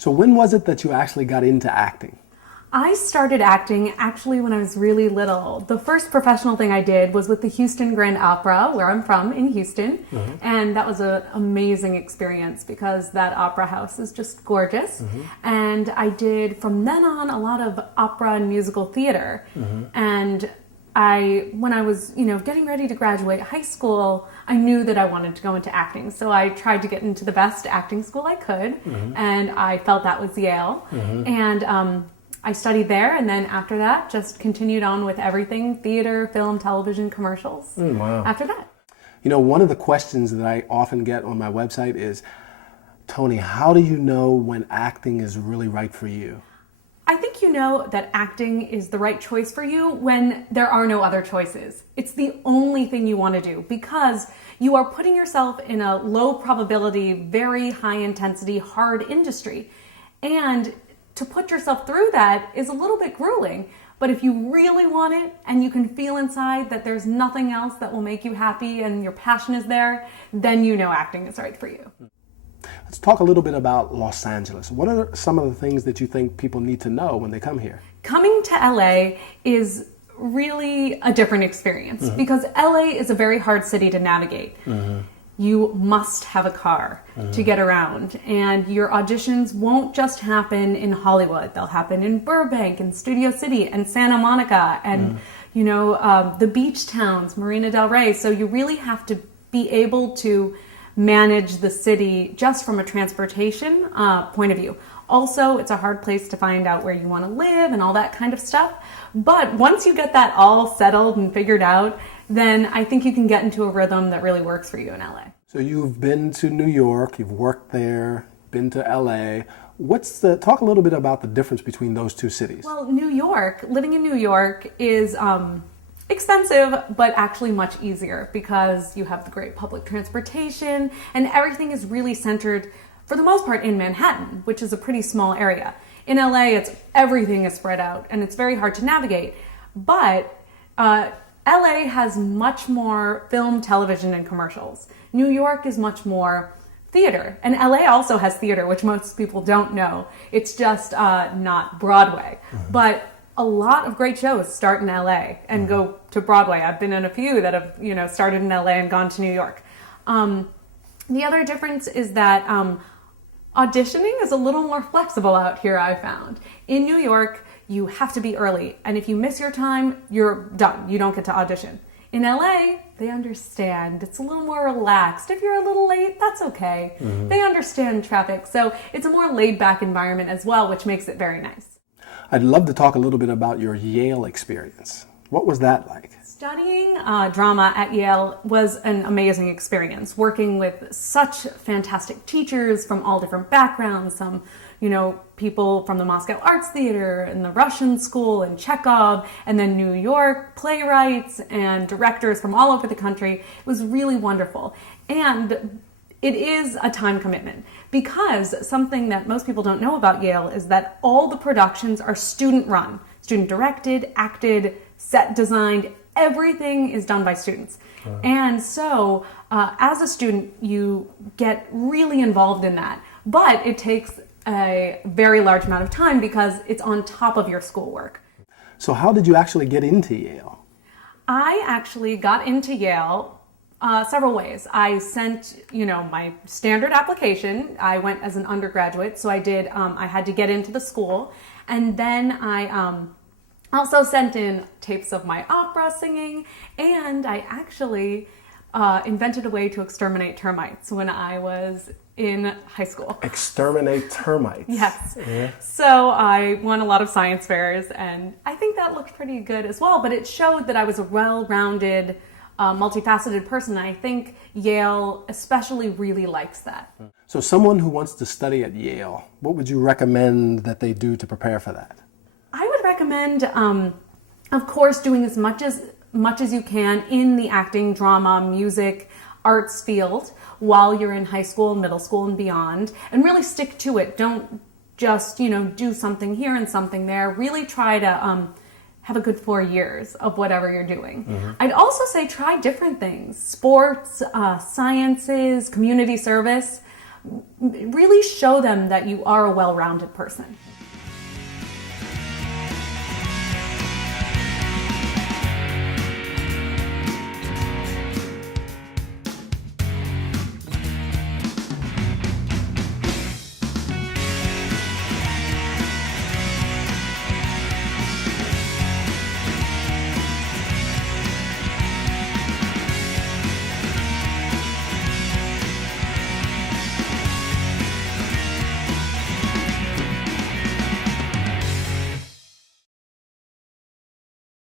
So when was it that you actually got into acting? I started acting actually when I was really little. The first professional thing I did was with the Houston Grand Opera, where I'm from, in Houston. And that was an amazing experience because that opera house is just gorgeous. And I did, from then on, a lot of opera and musical theater. And when I was, getting ready to graduate high school, I knew that I wanted to go into acting. So I tried to get into the best acting school I could. And I felt that was Yale. And I studied there, and then after that, just continued on with everything, theater, film, television, commercials. Wow. After that. One of the questions that I often get on my website is, Tony, how do you know when acting is really right for you? I think you know that acting is the right choice for you when there are no other choices. It's the only thing you want to do because you are putting yourself in a low probability, very high intensity, hard industry. And to put yourself through that is a little bit grueling. But if you really want it and you can feel inside that there's nothing else that will make you happy and your passion is there, then you know acting is right for you. Let's talk a little bit about Los Angeles. What are some of the things that you think people need to know when they come here? Coming to LA is really a different experience because LA is a very hard city to navigate. You must have a car to get around, and your auditions won't just happen in Hollywood. They'll happen in Burbank and Studio City and Santa Monica and the beach towns, Marina del Rey. So you really have to be able to manage the city just from a transportation point of view. Also, it's a hard place to find out where you want to live and all that kind of stuff. But once you get that all settled and figured out, then I think you can get into a rhythm that really works for you in LA. So you've been to New York, you've worked there, been to LA. Talk a little bit about the difference between those two cities. Well, living in New York is expensive, but actually much easier because you have the great public transportation and everything is really centered, for the most part, in Manhattan, which is a pretty small area. In LA, everything is spread out and it's very hard to navigate. But LA has much more film, television, and commercials. New York is much more theater. And LA also has theater, which most people don't know. It's just not Broadway. But a lot of great shows start in LA and go to Broadway. I've been in a few that have started in LA and gone to New York. The other difference is that auditioning is a little more flexible out here, I found. In New York, you have to be early, and if you miss your time, you're done. You don't get to audition. In LA, they understand. It's a little more relaxed. If you're a little late, that's okay. They understand traffic, so it's a more laid-back environment as well, which makes it very nice. I'd love to talk a little bit about your Yale experience. What was that like? Studying drama at Yale was an amazing experience, working with such fantastic teachers from all different backgrounds, some people from the Moscow Arts Theater and the Russian School and Chekhov, and then New York playwrights and directors from all over the country. It was really wonderful. And it is a time commitment because something that most people don't know about Yale is that all the productions are student run, student directed, acted, set designed, everything is done by students. And so as a student, you get really involved in that, but it takes a very large amount of time because it's on top of your schoolwork. So how did you actually get into Yale? I actually got into Yale several ways. I sent, my standard application. I went as an undergraduate, so I had to get into the school. And then I also sent in tapes of my opera singing, and I actually invented a way to exterminate termites when I was in high school. Exterminate termites? Yes. Yeah. So I won a lot of science fairs, and I think that looked pretty good as well, but it showed that I was a well-rounded, multifaceted person. And I think Yale especially really likes that. So someone who wants to study at Yale, what would you recommend that they do to prepare for that? I would recommend, of course, doing as much as you can in the acting, drama, music, arts field while you're in high school, middle school, and beyond, and really stick to it. Don't just, do something here and something there. Really try to have a good 4 years of whatever you're doing. I'd also say try different things, sports, sciences, community service, really show them that you are a well-rounded person.